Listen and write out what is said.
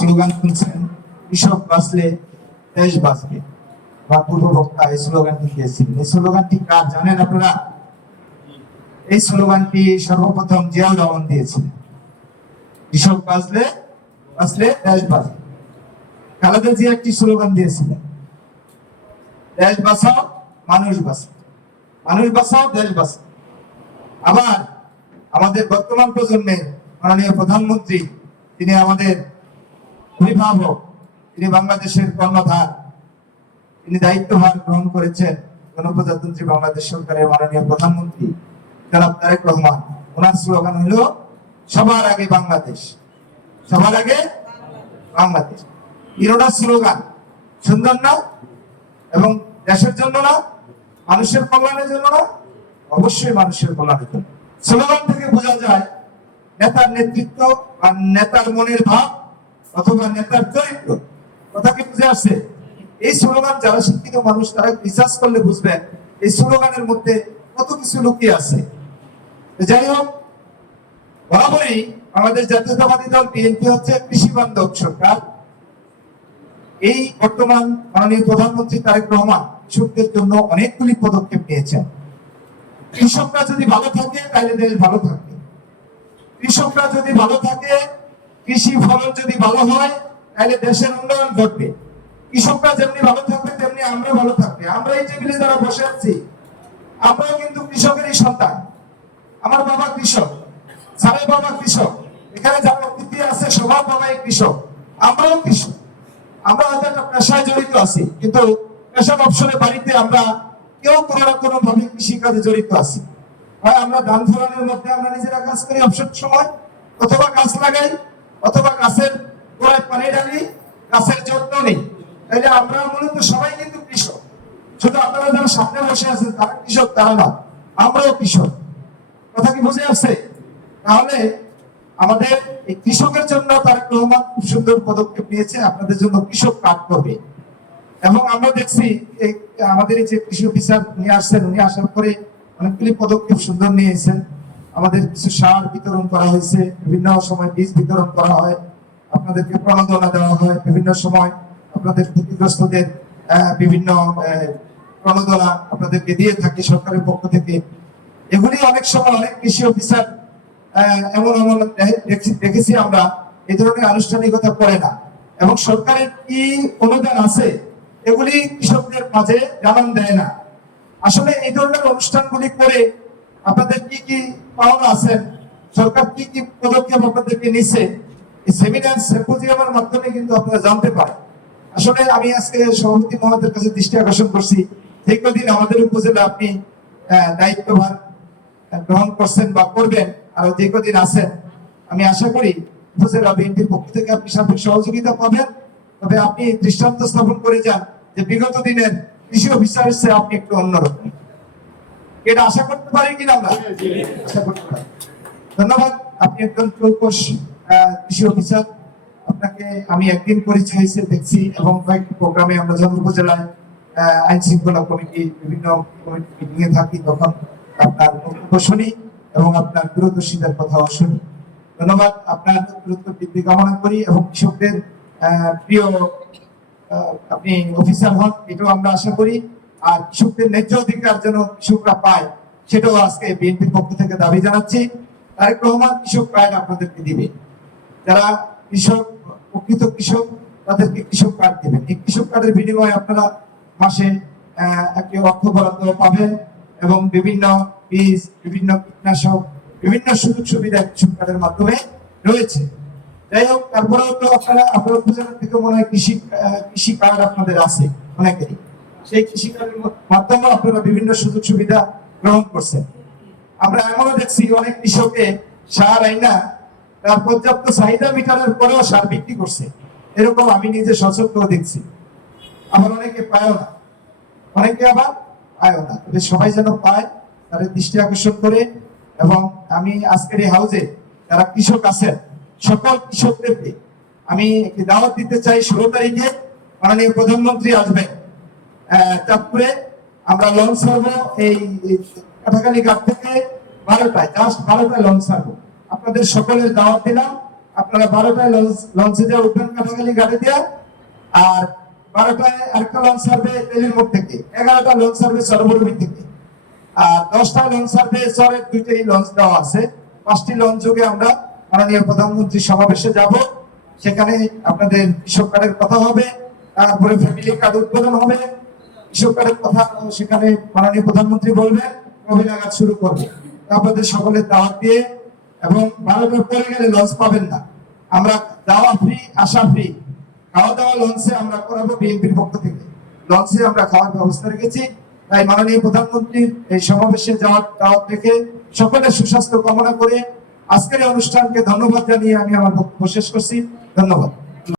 Slogan শুনছেন, কৃষক বাঁচলে দেশ বাঁচবে, বা পূর্ব বক্তা এই স্লোগানটি দিয়েছিলেন। এই স্লোগানটি কার জানেন আপনারা? এই স্লোগানটি সর্বপ্রথম জিয়াউর রহমান দিয়েছিলেন, কৃষক বাঁচলে দেশ বাঁচবে। খালেদা জিয়া একটি স্লোগান দিয়েছিলেন, দেশ বাঁচাও মানুষ বাঁচাও, মানুষ বাঁচাও দেশ বাঁচাও। আবার আমাদের বর্তমান প্রজন্মের মাননীয় প্রধানমন্ত্রী, তিনি আমাদের অভিভাবক, তিনি বাংলাদেশের কর্ণধার, তিনি দায়িত্বভার গ্রহণ করেছেন গণপ্রজাতন্ত্রী বাংলাদেশ সরকারের মাননীয় প্রধানমন্ত্রী জনাব তারেক রহমান। ওনার স্লোগান হলো সবার আগে বাংলাদেশ, সবার আগে বাংলাদেশ। ইরোডা স্লোগান সুন্দর না? এবং দেশের জন্য না, মানুষের কল্যাণের জন্য না, অবশ্যই মানুষের কল্যাণের জন্য। স্লোগান থেকে বোঝা যায় নেতার নেতৃত্ব বা নেতার মনের ভাব অথবা নেতার চরিত্র। কথা কি বুঝে আসছে? এই স্লোগান যারা শিক্ষিত মানুষ তারা রিসার্চ করলে বুঝবেন এই স্লোগানের মধ্যে কত কিছু লুকিয়ে আছে। যাই হোক, বরাবরই আমাদের জাতীয়তাবাদী দল বিএনপি হচ্ছে কৃষি বান্ধব সরকার। এই বর্তমান মাননীয় প্রধানমন্ত্রী তারেক রহমান কৃষকদের জন্য অনেকগুলি পদক্ষেপ নিয়েছেন। কৃষকরা যদি ভালো থাকে তাহলে দেশ ভালো থাকবে। কৃষকরা যদি ভালো থাকে, কৃষি ফলন যদি ভালো হয় তাহলে দেশের উন্নয়ন ঘটবে। কৃষকরা যেমনি ভালো থাকবে তেমনি আমরা ভালো থাকবে। আমরা এই টেবিলে যারা বসে আছি আমরাও কিন্তু কৃষকেরই সন্তান। আমার বাবা কৃষক, স্যারের বাবা কৃষক, এখানে যারা অতিথি আছে সবার বাবাই কৃষক, আমরাও কৃষক। আমরা হয়তো একটা পেশায় জড়িত আছি, কিন্তু পেশার অবসরে বাড়িতে আমরা কেউ কোনো না কোনো ভাবে কৃষি কাজে জড়িত আছি। হয় আমরা ধান ফলানোর মধ্যে আমরা নিজেরা কাজ করি অবসর সময়, অথবা গাছ লাগাই, অথবা গাছের গোড়ায় পানি ঢালি, গাছের যত্ন নেই। তাইলে আমরা মূলত সবাই কিন্তু কৃষক। শুধু আপনারা যারা সামনে বসে আছেন তারা কৃষক তারা না, আমরাও কৃষক। কথা কি বুঝে আসছে? তাহলে আমাদের এই কৃষকের জন্য তারেক রহমান খুব সুন্দর পদক্ষেপ নিয়েছে, আপনাদের জন্য কৃষক কার্ড করবে। এবং আমরা দেখছি আমাদের যে কৃষি অফিসার নিয়ে আসছেন, উনি আসার পরে অনেকগুলি পদক্ষেপ সুন্দর নিয়েছেন। আমাদের কিছু সার বিতরণ করা হয়েছে, বিভিন্ন সময় বীজ বিতরণ করা হয়, আপনাদেরকে প্রণোদনা দেওয়া হয়, বিভিন্ন সময় আপনাদের ক্ষতিগ্রস্তদের বিভিন্ন প্রণোদনা আপনাদেরকে দিয়ে থাকে সরকারের পক্ষ থেকে। এগুলি অনেক সময় অনেক কৃষি অফিসার এমন দেখেছি আমরা এই ধরনের আনুষ্ঠানিকতা করে না, এবং সরকারের কি অনুদান আছে এগুলি কৃষকদের মাঝে জানান দেয় না। আসলে এই ধরনের অনুষ্ঠানগুলি করে আপনাদের কি কি পাওনা আছে, সরকার কি কি পদক্ষেপ আপনাদেরকে নিচ্ছে, এই সেমিনার সিম্পোজিয়ামের মাধ্যমে কিন্তু আপনারা জানতে পারেন। আসলে আমি আজকে সভাপতি মহোদয়ের কাছে দৃষ্টি আকর্ষণ করছি, যে কদিন আমাদের উপজেলা আপনি দায়িত্বভার গ্রহণ করছেন বা করবেন, আর যে কদিন আছেন আমি আশা করি উপজেলা বিএনপির পক্ষ থেকে আপনি সার্বিক সহযোগিতা পাবেন। তবে আপনি দৃষ্টান্ত স্থাপন করে যান যে বিগত দিনের কৃষি অফিসারের চেয়ে আপনি একটু অন্যরকম। এটা আশা করতে পারি কিনা আমরা? আশা করতে পারি। ধন্যবাদ। আপনি একজন চৌকস কৃষি অফিসার, আপনাকে আমি একদিন পরিচয় হয়েছে দেখছি, এবং কয়েকটি প্রোগ্রামে আমরা যখন উপজেলায় আইন শৃঙ্খলা কমিটি বিভিন্ন কমিটি মিটিং এ থাকি তখন আপনার বক্তব্য শুনি এবং আপনার দূরদর্শিতার কথাও শুনি। ধন্যবাদ। আপনার দ্রুত বৃদ্ধি কামনা করি এবং কৃষকদের প্রিয় আপনি অফিসার হন এটাও আমরা আশা করি। আর কৃষকদের ন্যায্য অধিকার যেন কৃষকরা পায় সেটাও আজকে বিএনপির পক্ষ থেকে দাবি জানাচ্ছি। তারেক রহমান কৃষক কার্ড আপনাদেরকে দিবে। যারা কৃষক, প্রকৃত কৃষক, তাদেরকে কৃষক কার্ড দিবেন। এই কৃষক কার্ডের বিনিময়ে আপনারা মাসে একটি অর্থ বরাদ্দ পাবেন এবং বিভিন্ন বীজ, বিভিন্ন কীটনাশক, বিভিন্ন সুযোগ সুবিধা কৃষক কার্ডের মাধ্যমে রয়েছে। যাই হোক, তারপরেও তো আপনারা উপজেলা থেকে মনে হয় কৃষি কার্ড আপনাদের আছে অনেকেরই। সেই কৃষি কার্ডের মাধ্যমে আপনারা বিভিন্ন সুযোগ সুবিধা গ্রহণ করছেন। আমরা এমনও দেখছি অনেক কৃষকে সার আইনা তার পর্যাপ্ত চাহিদা মিটানোর পরেও সার বিক্রি করছে, এরকম আমি নিজে সচক্ষে দেখছি। আবার অনেকে পায়ও না, অনেকে আবার পায়ও না। তবে সবাই যেন পায় তাদের দৃষ্টি আকর্ষণ করে। এবং আমি আজকের এই হাউজে যারা কৃষক আছেন সকল কৃষকদেরকে আমি একটি দাওয়াত দিতে চাই। 16 তারিখে মাননীয় প্রধানমন্ত্রী আসবেন চাঁদপুরে। আমরা লঞ্চ ছাড়বো এই কাটাখালী ঘাট থেকে 12টায়, জাস্ট 12টায় লঞ্চ ছাড়বো। আপনাদের সকলের দাওয়াত দিলাম। আপনারা 12টায় লঞ্চে যা উঠবেন কাটাখালী ঘাটে দিয়ে, আর 12টায় আরেকটা লঞ্চ ছাড়বে তেলির মোড় থেকে, 11টা লঞ্চ ছাড়বে সরবরবী থেকে, আর 10টায় লঞ্চ ছাড়বে চরের 2টি লঞ্চ দেওয়া আছে। 5টি লঞ্চ যোগে আমরা মাননীয় প্রধানমন্ত্রী সমাবেশে যাব। সেখানে আপনাদের কৃষক কার্ডের কথা হবে, তারপরে ফ্যামিলি কার্ড উদ্বোধন হবে, কৃষক কার্ডের কথা সেখানে মাননীয় প্রধানমন্ত্রী বলবেন, কবে নাগাদ শুরু করবে। আপনাদের সকলের দাওয়াত দিয়ে, এবং 12টার পরে গেলে লঞ্চ পাবেন না। আমরা যাওয়া ফ্রি, আসা ফ্রি, খাওয়া দাওয়া লঞ্চে আমরা করাবো বিএনপির পক্ষ থেকে। লঞ্চে আমরা খাওয়ার ব্যবস্থা রেখেছি। তাই মাননীয় প্রধানমন্ত্রীর এই সমাবেশে যাওয়ার দাওয়াত রেখে সকলের সুস্বাস্থ্য কামনা করে আজকের এই অনুষ্ঠানকে ধন্যবাদ জানিয়ে আমি আমার বক্তব্য শেষ করছি। ধন্যবাদ।